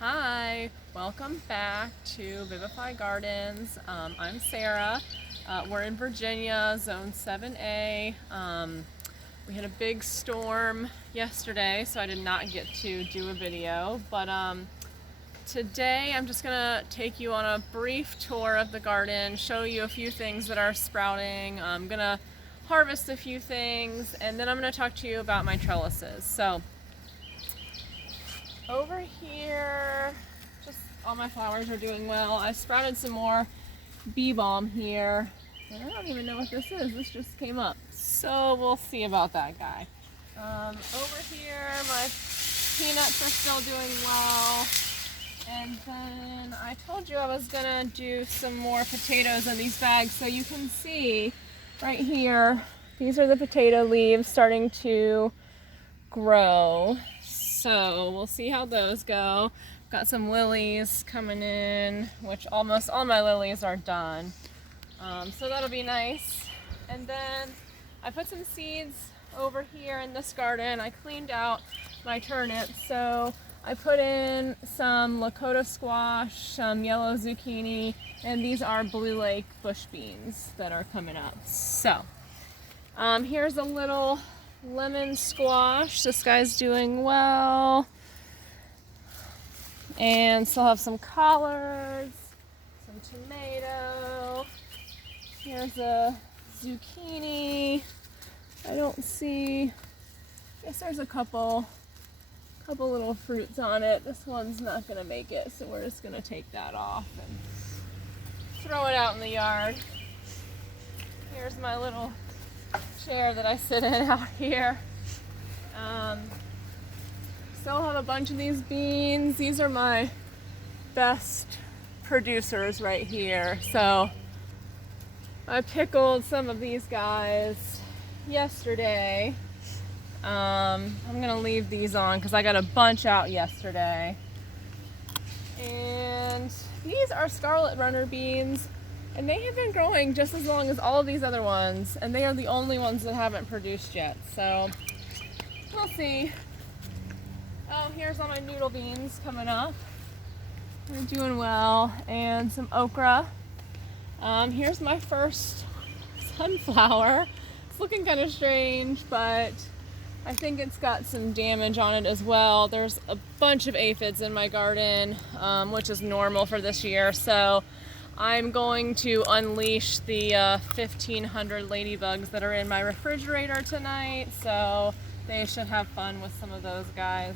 Hi, welcome back to Vivify Gardens. I'm Sarah. We're in Virginia, Zone 7A. We had a big storm yesterday, so I did not get to do a video, but today I'm just gonna take you on a brief tour of the garden, show you a few things that are sprouting. I'm gonna harvest a few things, and then I'm gonna talk to you about my trellises. So over here, just all my flowers are doing well. I sprouted some more bee balm here, and I don't even know what this is. This just came up, so we'll see about that guy. Over here, my peanuts are still doing well. And then I told you I was gonna do some more potatoes in these bags, so you can see right here, these are the potato leaves starting to grow. So we'll see how those go. Got some lilies coming in, which almost all my lilies are done. So that'll be nice. And then I put some seeds over here in this garden. I cleaned out my turnips, so I put in some Lakota squash, some yellow zucchini, and these are Blue Lake bush beans that are coming up. So here's a little lemon squash. This guy's doing well. And still have some collards, some tomato. Here's a zucchini. I don't see, I guess there's a couple little fruits on it. This one's not gonna make it, so we're just gonna take that off and throw it out in the yard. Here's my little chair that I sit in out here. Still have a bunch of these beans. These are my best producers right here. So I pickled some of these guys yesterday. I'm gonna leave these on because I got a bunch out yesterday. And these are scarlet runner beans, and they have been growing just as long as all of these other ones, and they are the only ones that haven't produced yet, so we'll see. Oh, here's all my noodle beans coming up. They're doing well. And some okra. Here's my first sunflower. It's looking kind of strange, but I think it's got some damage on it as well. There's a bunch of aphids in my garden, which is normal for this year, so I'm going to unleash the 1,500 ladybugs that are in my refrigerator tonight, so they should have fun with some of those guys.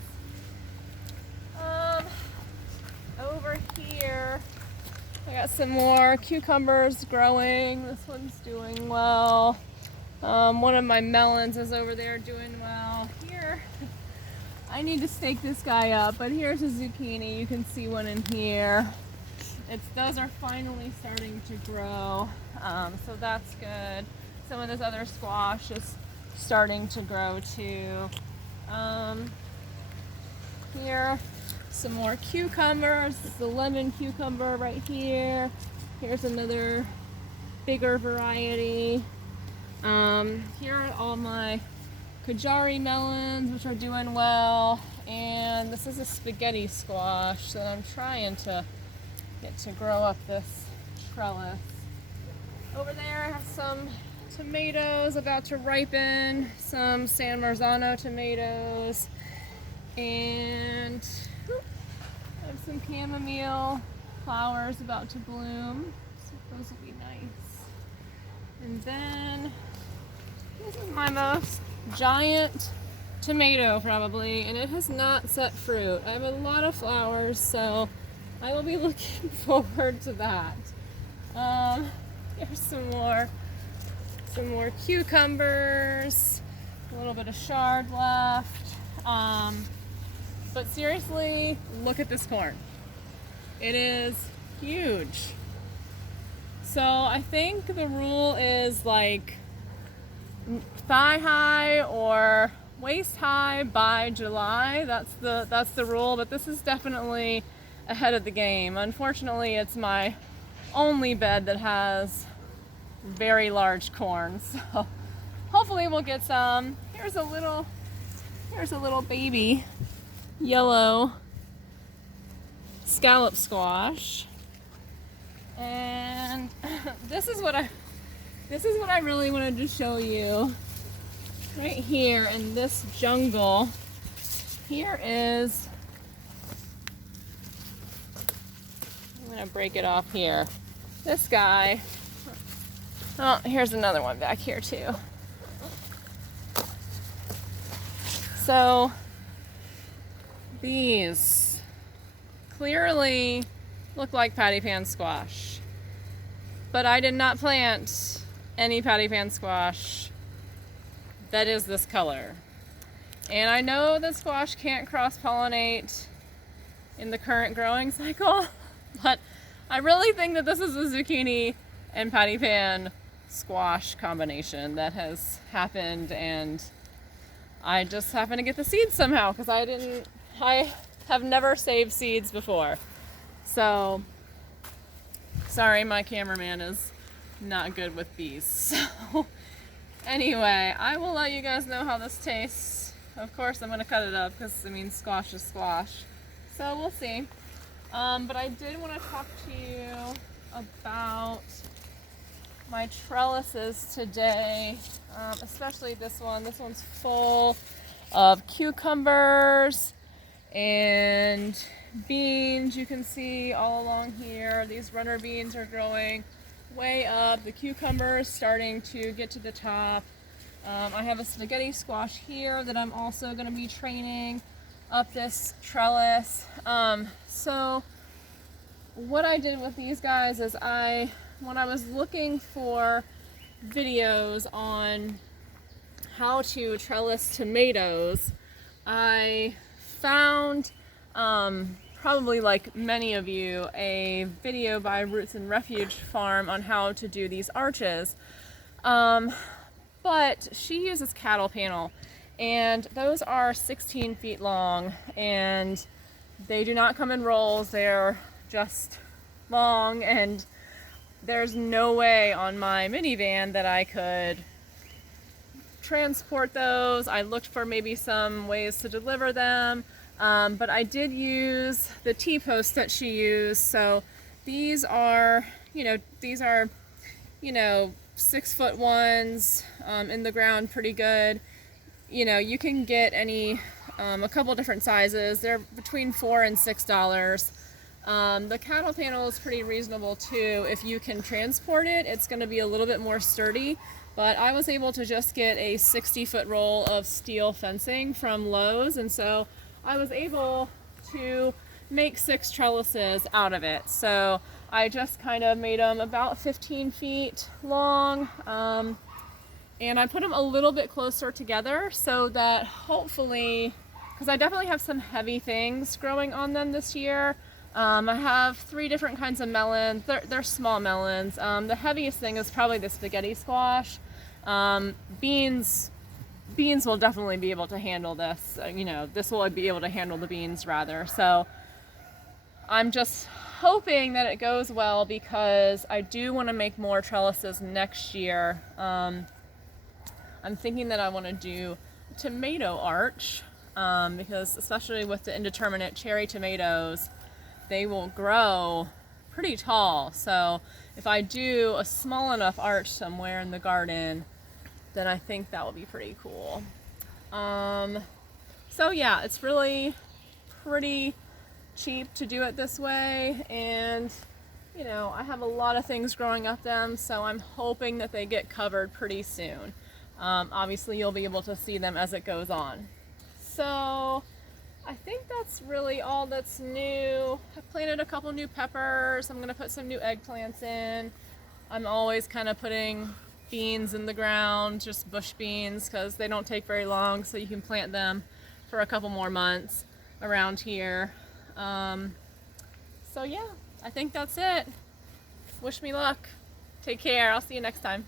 Over here, I got some more cucumbers growing. This one's doing well. One of my melons is over there doing well. Here, I need to stake this guy up, but here's a zucchini. You can see one in here. Those are finally starting to grow, so that's good. Some of this other squash is starting to grow too. Here, some more cucumbers. This is the lemon cucumber right here. Here's another bigger variety. Here are all my Kajari melons, which are doing well. And this is a spaghetti squash that I'm trying to get to grow up this trellis. Over there I have some tomatoes about to ripen, some San Marzano tomatoes, and I have some chamomile flowers about to bloom, so those will be nice. And then this is my most giant tomato probably, and it has not set fruit. I have a lot of flowers, so I will be looking forward to that. Here's some more cucumbers, a little bit of chard left. But seriously, look at this corn. It is huge. So I think the rule is like thigh high or waist high by July. That's the rule, but this is definitely ahead of the game. Unfortunately, it's my only bed that has very large corn, so hopefully we'll get some. Here's a little baby yellow scallop squash. And this is what I really wanted to show you. Right here in this jungle, here is, I'm gonna break it off here. This guy, oh, here's another one back here too. So these clearly look like patty pan squash, but I did not plant any patty pan squash that is this color. And I know that squash can't cross-pollinate in the current growing cycle, but I really think that this is a zucchini and patty pan squash combination that has happened, and I just happened to get the seeds somehow because I have never saved seeds before. So, sorry, my cameraman is not good with bees. So, anyway, I will let you guys know how this tastes. Of course, I'm going to cut it up because, I mean, squash is squash. So, we'll see. But I did want to talk to you about my trellises today, especially this one. This one's full of cucumbers and beans. You can see all along here, these runner beans are growing way up. The cucumber is starting to get to the top. I have a spaghetti squash here that I'm also going to be training up this trellis. So what I did with these guys is when I was looking for videos on how to trellis tomatoes, I found, probably like many of you, a video by Roots and Refuge Farm on how to do these arches. But she uses cattle panel, and those are 16 feet long, and they do not come in rolls. They're just long, and there's no way on my minivan that I could transport those. I looked for maybe some ways to deliver them, but I did use the T-post that she used. So these are, 6-foot ones in the ground, pretty good. You can get a couple different sizes. They're between $4 and $6. The cattle panel is pretty reasonable too. If you can transport it, it's going to be a little bit more sturdy, but I was able to just get a 60-foot roll of steel fencing from Lowe's, and so I was able to make 6 trellises out of it. So I just kind of made them about 15 feet long, and I put them a little bit closer together so that hopefully, because I definitely have some heavy things growing on them this year. I have 3 different kinds of melons. They're small melons. The heaviest thing is probably the spaghetti squash. Beans will definitely be able to handle this. This will be able to handle the beans rather. So I'm just hoping that it goes well because I do want to make more trellises next year. I'm thinking that I want to do tomato arch because especially with the indeterminate cherry tomatoes, they will grow pretty tall. So if I do a small enough arch somewhere in the garden, then I think that will be pretty cool. So yeah, it's really pretty cheap to do it this way, and I have a lot of things growing up them, so I'm hoping that they get covered pretty soon. Obviously you'll be able to see them as it goes on. So I think that's really all that's new. I've planted a couple new peppers. I'm gonna put some new eggplants in. I'm always kind of putting beans in the ground, just bush beans, because they don't take very long, so you can plant them for a couple more months around here. So yeah, I think that's it. Wish me luck. Take care. I'll see you next time.